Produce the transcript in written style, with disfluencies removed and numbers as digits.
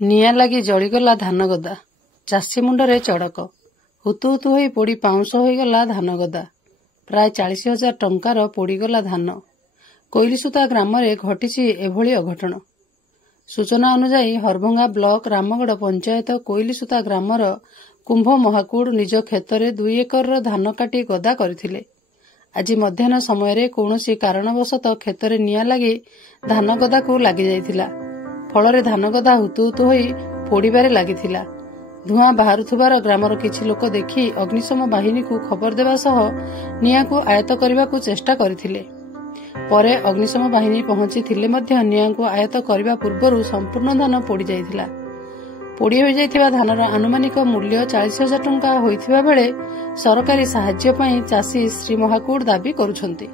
ନିଆଁ ଲାଗି ଜଳିଗଲା ଧାନଗଦା। ଚାଷୀ ମୁଣ୍ଡରେ ଚଡ଼କ। ହୁତୁ ହୁତୁ ହୋଇ ପୋଡ଼ି ପାଉଁଶ ହୋଇଗଲା ଧାନଗଦା। ପ୍ରାୟ 40,000 ଟଙ୍କାର ପୋଡ଼ିଗଲା ଧାନ। କୋଇଲିସୁତା ଗ୍ରାମରେ ଘଟିଛି ଏଭଳି ଅଘଟଣ। ସୂଚନା ଅନୁଯାୟୀ ହରଭଙ୍ଗା ବ୍ଲକ ରାମଗଡ଼ ପଞ୍ଚାୟତ କୋଇଲିସୁତା ଗ୍ରାମର କୁମ୍ଭ ମହାକୁଡ଼ ନିଜ କ୍ଷେତରେ 2 ଏକରର ଧାନ କାଟି ଗଦା କରିଥିଲେ। ଆଜି ମଧ୍ୟାହ୍ନ ସମୟରେ କୌଣସି କାରଣବଶତଃ କ୍ଷେତରେ ନିଆଁ ଲାଗି ଧାନଗଦାକୁ ଲାଗିଯାଇଥିଲା। ଫଳରେ ଧାନଗଦା ହୁତୁ ହୁତୁ ହୋଇ ପୋଡ଼ିବାରେ ଲାଗିଥିଲା। ଧୂଆଁ ବାହାରୁଥିବାର ଗ୍ରାମର କିଛି ଲୋକ ଦେଖି ଅଗ୍ନିଶମ ବାହିନୀକୁ ଖବର ଦେବା ସହ ନିଆଁକୁ ଆୟତ୍ତ କରିବାକୁ ଚେଷ୍ଟା କରିଥିଲେ। ପରେ ଅଗ୍ନିଶମ ବାହିନୀ ପହଞ୍ଚିଥିଲେ ମଧ୍ୟ ନିଆଁକୁ ଆୟତ୍ତ କରିବା ପୂର୍ବରୁ ସମ୍ପୂର୍ଣ୍ଣ ଧାନ ପୋଡ଼ିଯାଇଥିଲା। ପୋଡ଼ି ହୋଇଯାଇଥିବା ଧାନର ଆନୁମାନିକ ମୂଲ୍ୟ 40,000 ଟଙ୍କା ହୋଇଥିବା ବେଳେ ସରକାରୀ ସାହାଯ୍ୟ ପାଇଁ ଚାଷୀ ଶ୍ରୀ ମହାକୁଡ଼ ଦାବି କରୁଛନ୍ତି।